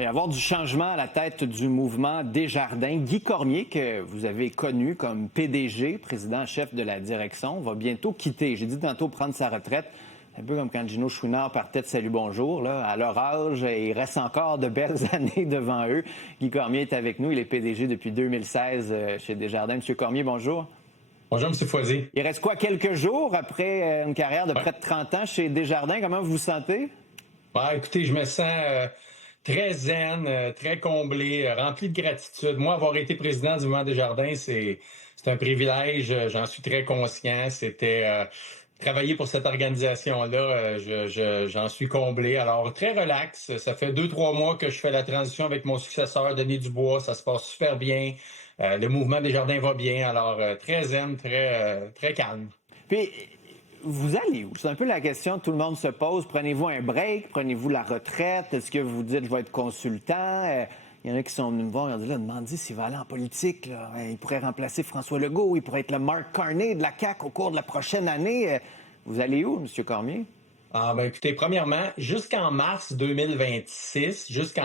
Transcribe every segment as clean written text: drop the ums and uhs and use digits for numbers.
Il va y avoir du changement à la tête du mouvement Desjardins. Guy Cormier, que vous avez connu comme PDG, président-chef de la direction, va bientôt quitter. J'ai dit tantôt prendre sa retraite. Un peu comme quand Gino Chouinard partait de Salut Bonjour. Là. À leur âge, il reste encore de belles années devant eux. Guy Cormier est avec nous. Il est PDG depuis 2016 chez Desjardins. Monsieur Cormier, bonjour. Bonjour, M. Foisy. Il reste quoi, quelques jours après une carrière de près de 30 ans chez Desjardins? Comment vous vous sentez? Écoutez, je me sens très zen, très comblé, rempli de gratitude. Moi, avoir été président du mouvement Desjardins, c'est un privilège. J'en suis très conscient. C'était travailler pour cette organisation-là. J'en suis comblé. Alors, très relax. Ça fait 2-3 mois que je fais la transition avec mon successeur, Denis Dubois. Ça se passe super bien. Le mouvement Desjardins va bien. Alors, très zen, très calme. Puis, vous allez où? C'est un peu la question que tout le monde se pose. Prenez-vous un break? Prenez-vous la retraite? Est-ce que vous dites je vais être consultant? Il y en a qui sont venus me voir et ont dit là, demandez s'il va aller en politique. Là. Il pourrait remplacer François Legault. Il pourrait être le Mark Carney de la CAQ au cours de la prochaine année. Vous allez où, M. Cormier? Écoutez, premièrement, jusqu'en mars 2026, je suis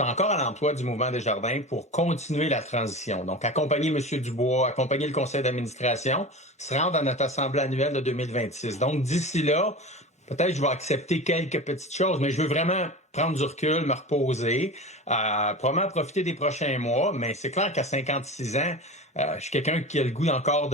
encore à l'emploi du mouvement Desjardins pour continuer la transition. Donc, accompagner M. Dubois, accompagner le conseil d'administration, se rendre à notre assemblée annuelle de 2026. Donc, d'ici là, peut-être je vais accepter quelques petites choses, mais je veux vraiment prendre du recul, me reposer, probablement profiter des prochains mois, mais c'est clair qu'à 56 ans, je suis quelqu'un qui a le goût encore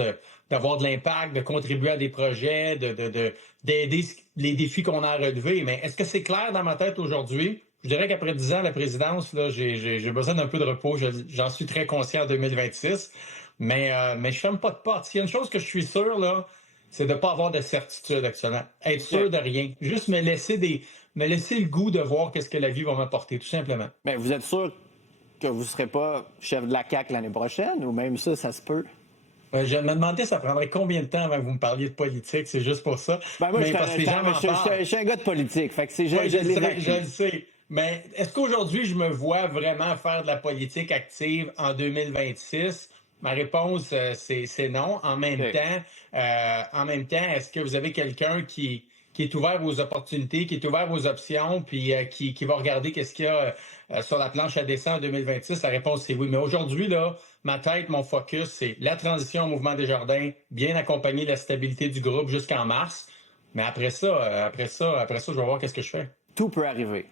d'avoir de l'impact, de contribuer à des projets, d'aider les défis qu'on a à relever. Mais est-ce que c'est clair dans ma tête aujourd'hui? Je dirais qu'après 10 ans à la présidence, là, j'ai besoin d'un peu de repos. J'en suis très conscient en 2026. Mais je ferme pas de porte. S'il y a une chose que je suis sûr, là, c'est de ne pas avoir de certitude actuellement. Être sûr de rien. Juste me laisser le goût de voir qu'est-ce que la vie va m'apporter, tout simplement. Mais vous êtes sûr que vous ne serez pas chef de la CAQ l'année prochaine? Ou même ça se peut? Je me demandais ça prendrait combien de temps avant que vous me parliez de politique, c'est juste pour ça. Moi, je suis un gars de politique, fait que je le sais. Mais est-ce qu'aujourd'hui, je me vois vraiment faire de la politique active en 2026? Ma réponse, c'est non. En même temps, est-ce que vous avez quelqu'un qui est ouvert aux opportunités, qui est ouvert aux options, puis qui va regarder qu'est-ce qu'il y a sur la planche à dessin en 2026? La réponse, c'est oui. Mais aujourd'hui, là, ma tête, mon focus, c'est la transition au mouvement Desjardins, bien accompagner la stabilité du groupe jusqu'en mars. Mais après ça, je vais voir qu'est-ce que je fais. Tout peut arriver.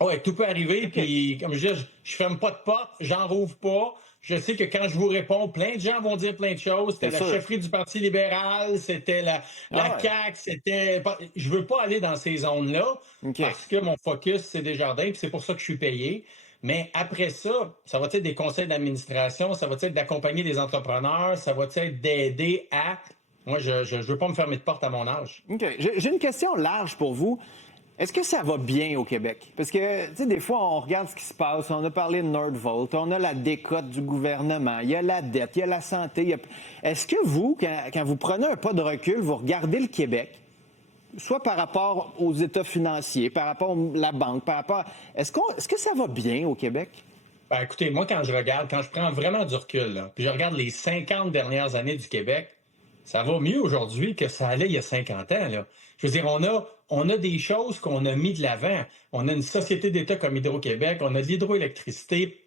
Oui, tout peut arriver. Puis, comme je dis, je ferme pas de porte, j'en rouvre pas. Je sais que quand je vous réponds, plein de gens vont dire plein de choses. C'était la chefferie du Parti libéral, c'était la CAQ, c'était... Je veux pas aller dans ces zones-là parce que mon focus, c'est Desjardins, puis c'est pour ça que je suis payé. Mais après ça, ça va être des conseils d'administration, ça va être d'accompagner des entrepreneurs, ça va être d'aider à... Moi, je veux pas me fermer de porte à mon âge. OK. J'ai une question large pour vous. Est-ce que ça va bien au Québec? Parce que, tu sais, des fois, on regarde ce qui se passe. On a parlé de Nordvolt, on a la décote du gouvernement, il y a la dette, il y a la santé. Est-ce que vous, quand vous prenez un pas de recul, vous regardez le Québec, soit par rapport aux états financiers, par rapport à la banque, par rapport... Est-ce que ça va bien au Québec? Écoutez, moi, quand je prends vraiment du recul, là, puis je regarde les 50 dernières années du Québec, ça va mieux aujourd'hui que ça allait il y a 50 ans. Là. Je veux dire, on a des choses qu'on a mis de l'avant. On a une société d'État comme Hydro-Québec, on a de l'hydroélectricité,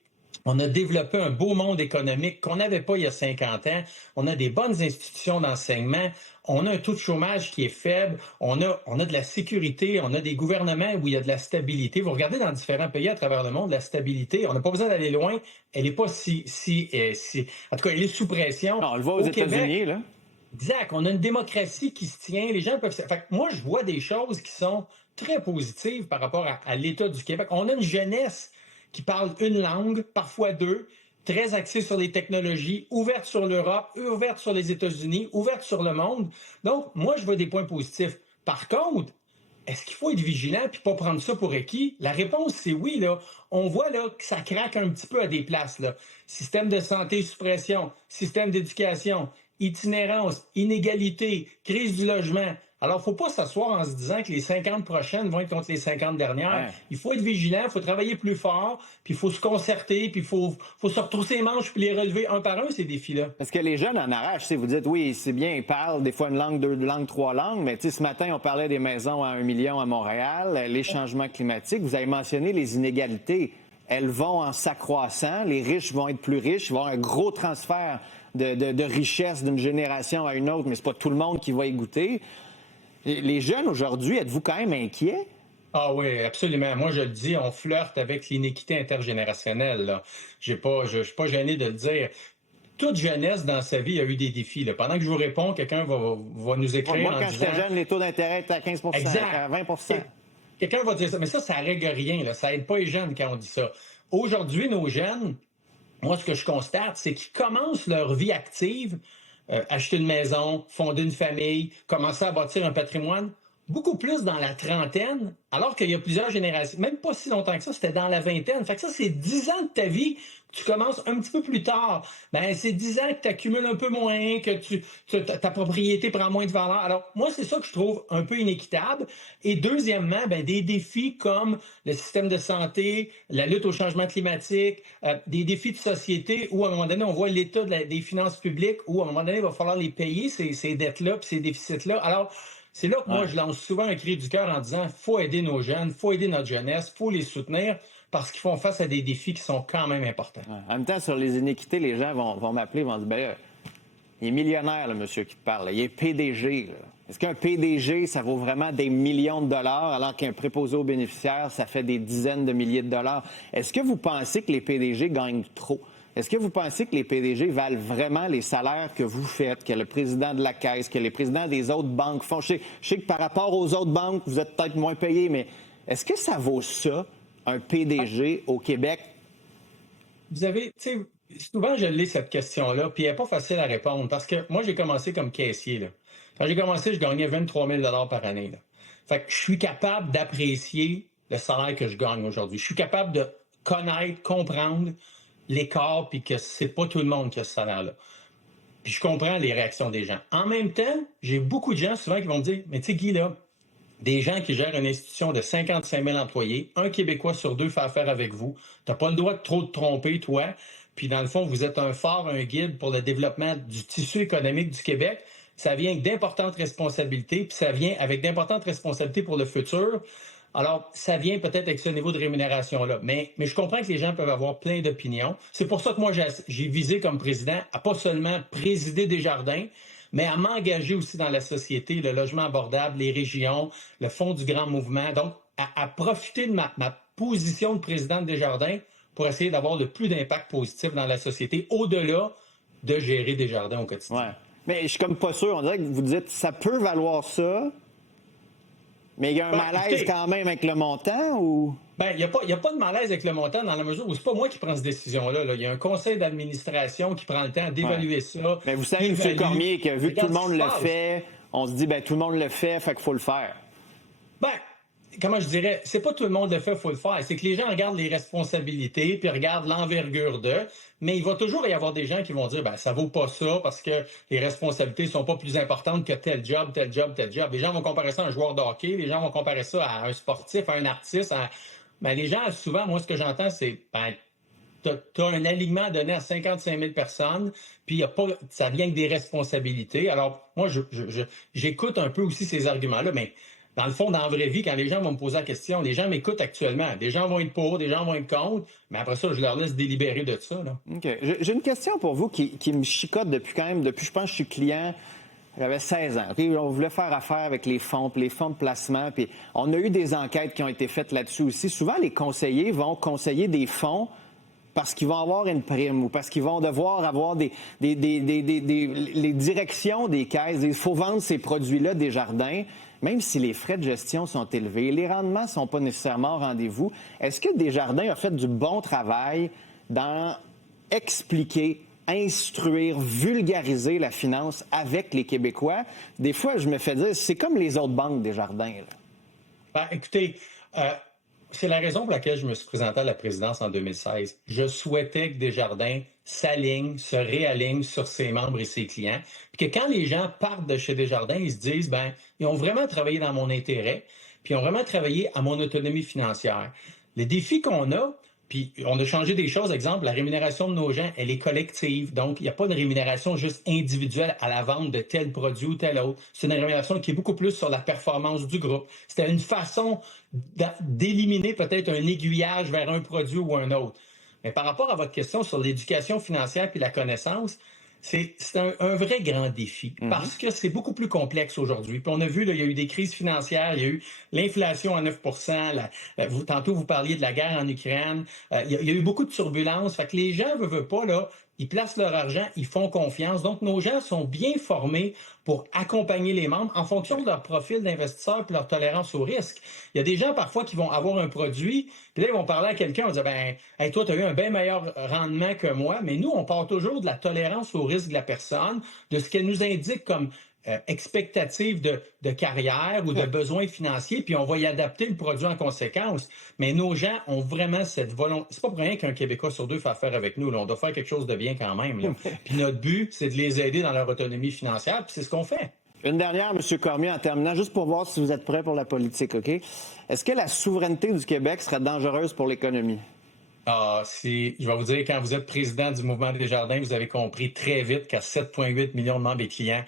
on a développé un beau monde économique qu'on n'avait pas il y a 50 ans. On a des bonnes institutions d'enseignement. On a un taux de chômage qui est faible. On a de la sécurité. On a des gouvernements où il y a de la stabilité. Vous regardez dans différents pays à travers le monde, la stabilité, on n'a pas besoin d'aller loin. Elle n'est pas si... En tout cas, elle est sous pression. Non, on le voit aux États-Unis, là. Exact. On a une démocratie qui se tient. Les gens peuvent... Fait que moi, je vois des choses qui sont très positives par rapport à l'État du Québec. On a une jeunesse qui parle une langue, parfois deux, très axée sur les technologies, ouverte sur l'Europe, ouverte sur les États-Unis, ouverte sur le monde. Donc, moi, je vois des points positifs. Par contre, est-ce qu'il faut être vigilant puis pas prendre ça pour acquis? La réponse, c'est oui. Là. On voit là, que ça craque un petit peu à des places. Là. Système de santé sous pression, système d'éducation, itinérance, inégalité, crise du logement. Alors, il ne faut pas s'asseoir en se disant que les 50 prochaines vont être contre les 50 dernières. Ouais. Il faut être vigilant, il faut travailler plus fort, puis il faut se concerter, puis il faut se retrousser les manches puis les relever un par un, ces défis-là. Parce que les jeunes en arrachent. Vous dites, oui, c'est bien, ils parlent des fois une langue, deux langues, trois langues, mais ce matin, on parlait des maisons à 1 million à Montréal, les changements climatiques. Vous avez mentionné les inégalités. Elles vont en s'accroissant. Les riches vont être plus riches. Il va y avoir un gros transfert de richesse d'une génération à une autre, mais c'est pas tout le monde qui va y goûter. Les jeunes aujourd'hui, êtes-vous quand même inquiets? Ah oui, absolument. Moi, je le dis, on flirte avec l'inéquité intergénérationnelle, là. Je suis pas gêné de le dire. Toute jeunesse dans sa vie a eu des défis, là. Pendant que je vous réponds, quelqu'un va nous écrire Moi, en quand disant... j'étais jeune, les taux d'intérêt étaient à 15 Exact. à 20 Quelqu'un va dire ça, mais ça règle rien, là. Ça aide pas les jeunes quand on dit ça. Aujourd'hui, nos jeunes, moi, ce que je constate, c'est qu'ils commencent leur vie active, acheter une maison, fonder une famille, commencer à bâtir un patrimoine, beaucoup plus dans la trentaine, alors qu'il y a plusieurs générations, même pas si longtemps que ça, c'était dans la vingtaine. Fait que ça, c'est 10 ans de ta vie que tu commences un petit peu plus tard. Ben, c'est 10 ans que tu accumules un peu moins, que ta propriété prend moins de valeur. Alors, moi, c'est ça que je trouve un peu inéquitable. Et deuxièmement, ben, des défis comme le système de santé, la lutte au changement climatique, des défis de société où, à un moment donné, on voit l'état des finances publiques, où, à un moment donné, il va falloir les payer, ces dettes-là puis ces déficits-là. Alors, c'est là que moi, je lance souvent un cri du cœur en disant « faut aider nos jeunes, faut aider notre jeunesse, faut les soutenir parce qu'ils font face à des défis qui sont quand même importants. » En même temps, sur les inéquités, les gens vont m'appeler, vont dire, ben là, il est millionnaire, le monsieur qui te parle. Là. Il est PDG. Est-ce qu'un PDG, ça vaut vraiment des millions de dollars, alors qu'un préposé aux bénéficiaires, ça fait des dizaines de milliers de dollars? Est-ce que vous pensez que les PDG gagnent trop? Est-ce que vous pensez que les PDG valent vraiment les salaires que vous faites, que le président de la Caisse, que les présidents des autres banques font? Je sais que par rapport aux autres banques, vous êtes peut-être moins payés, mais est-ce que ça vaut ça, un PDG au Québec? Vous avez, tu sais, souvent je lis cette question-là, puis elle n'est pas facile à répondre parce que moi, j'ai commencé comme caissier, là. Quand j'ai commencé, je gagnais 23 000 par année, là. Fait que je suis capable d'apprécier le salaire que je gagne aujourd'hui. Je suis capable de connaître, comprendre l'écart, puis que c'est pas tout le monde qui a ce salaire-là. Puis je comprends les réactions des gens. En même temps, j'ai beaucoup de gens souvent qui vont me dire, mais tu sais, Guy, là, des gens qui gèrent une institution de 55 000 employés, un Québécois sur deux fait affaire avec vous, tu n'as pas le droit de trop te tromper, toi, puis dans le fond, vous êtes un phare, un guide pour le développement du tissu économique du Québec. Ça vient avec d'importantes responsabilités, puis ça vient avec d'importantes responsabilités pour le futur. Alors, ça vient peut-être avec ce niveau de rémunération-là. Mais je comprends que les gens peuvent avoir plein d'opinions. C'est pour ça que moi, j'ai visé comme président à pas seulement présider Desjardins, mais à m'engager aussi dans la société, le logement abordable, les régions, le Fonds du grand mouvement. Donc, à profiter de ma position de président de Desjardins pour essayer d'avoir le plus d'impact positif dans la société, au-delà de gérer Desjardins au quotidien. Ouais. Mais je suis comme pas sûr. On dirait que vous dites ça peut valoir ça, mais il y a un malaise quand même avec le montant ou... Bien, il n'y a pas de malaise avec le montant dans la mesure où c'est pas moi qui prends cette décision-là. Là. Il y a un conseil d'administration qui prend le temps d'évaluer ça. Mais vous savez, M. Cormier, que vu que tout le monde le fait, on se dit, ben tout le monde le fait qu'il faut le faire. Ben, comment je dirais, c'est pas tout le monde le fait, il faut le faire. C'est que les gens regardent les responsabilités, puis regardent l'envergure d'eux, mais il va toujours y avoir des gens qui vont dire, ben ça vaut pas ça parce que les responsabilités sont pas plus importantes que tel job, tel job, tel job. Les gens vont comparer ça à un joueur de hockey, les gens vont comparer ça à un sportif, à un artiste. Ben, les gens, souvent, moi, ce que j'entends, c'est, ben, tu as un alignement donné à 55 000 personnes, puis ça vient avec des responsabilités. Alors, moi, j'écoute un peu aussi ces arguments-là, mais dans le fond, dans la vraie vie, quand les gens vont me poser la question, les gens m'écoutent actuellement. Des gens vont être pour, des gens vont être contre, mais après ça, je leur laisse délibérer de ça. Là. OK. J'ai une question pour vous qui me chicote depuis, je pense que je suis client. J'avais 16 ans. Puis on voulait faire affaire avec les fonds de placement. Puis on a eu des enquêtes qui ont été faites là-dessus aussi. Souvent, les conseillers vont conseiller des fonds parce qu'ils vont avoir une prime ou parce qu'ils vont devoir avoir les directions des caisses. Il faut vendre ces produits-là des jardins, même si les frais de gestion sont élevés. Les rendements ne sont pas nécessairement au rendez-vous. Est-ce que Desjardins a fait du bon travail dans expliquer, instruire, vulgariser la finance avec les Québécois? Des fois, je me fais dire, c'est comme les autres banques Desjardins. Là. Ben, écoutez, C'est la raison pour laquelle je me suis présenté à la présidence en 2016. Je souhaitais que Desjardins s'aligne, se réaligne sur ses membres et ses clients. Puis que quand les gens partent de chez Desjardins, ils se disent, ben, ils ont vraiment travaillé dans mon intérêt, puis ils ont vraiment travaillé à mon autonomie financière. Les défis qu'on a, puis on a changé des choses. Exemple, la rémunération de nos gens, elle est collective. Donc, il n'y a pas de rémunération juste individuelle à la vente de tel produit ou tel autre. C'est une rémunération qui est beaucoup plus sur la performance du groupe. C'était une façon d'éliminer peut-être un aiguillage vers un produit ou un autre. Mais par rapport à votre question sur l'éducation financière puis la connaissance, c'est un vrai grand défi parce que c'est beaucoup plus complexe aujourd'hui. Puis on a vu, là, il y a eu des crises financières, il y a eu l'inflation à 9 tantôt, vous parliez de la guerre en Ukraine. Il y a eu beaucoup de turbulences. Fait que les gens veulent pas, là, ils placent leur argent, ils font confiance. Donc, nos gens sont bien formés pour accompagner les membres en fonction de leur profil d'investisseur et leur tolérance au risque. Il y a des gens parfois qui vont avoir un produit, puis là, ils vont parler à quelqu'un, on va dire, ben, hey, toi, tu as eu un bien meilleur rendement que moi, mais nous, on part toujours de la tolérance au risque de la personne, de ce qu'elle nous indique comme expectative de carrière ou de besoins financiers, puis on va y adapter le produit en conséquence. Mais nos gens ont vraiment cette volonté. C'est pas pour rien qu'un Québécois sur deux fait affaire avec nous. Là. On doit faire quelque chose de bien quand même. Là. Puis notre but, c'est de les aider dans leur autonomie financière, puis c'est ce qu'on fait. Une dernière, M. Cormier, en terminant, juste pour voir si vous êtes prêt pour la politique, OK? Est-ce que la souveraineté du Québec serait dangereuse pour l'économie? Je vais vous dire, quand vous êtes président du Mouvement Desjardins, vous avez compris très vite qu'à 7,8 millions de membres et clients,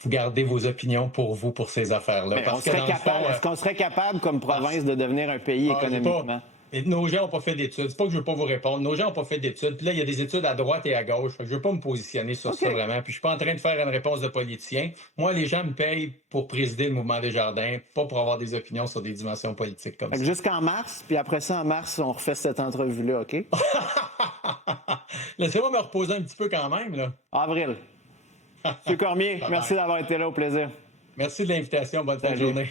vous gardez vos opinions pour vous, pour ces affaires-là. Est-ce qu'on serait capable, comme province, de devenir un pays économiquement? Nos gens n'ont pas fait d'études. C'est pas que je ne veux pas vous répondre. Nos gens n'ont pas fait d'études. Puis là, il y a des études à droite et à gauche. Je ne veux pas me positionner sur ça vraiment. Puis je suis pas en train de faire une réponse de politicien. Moi, les gens me payent pour présider le Mouvement Desjardins, pas pour avoir des opinions sur des dimensions politiques comme ça. Jusqu'en mars, puis après ça, en mars, on refait cette entrevue-là, OK? Laissez-moi me reposer un petit peu quand même, là. Avril. M. Cormier, merci d'avoir été là, au plaisir. Merci de l'invitation. Bonne fin de journée.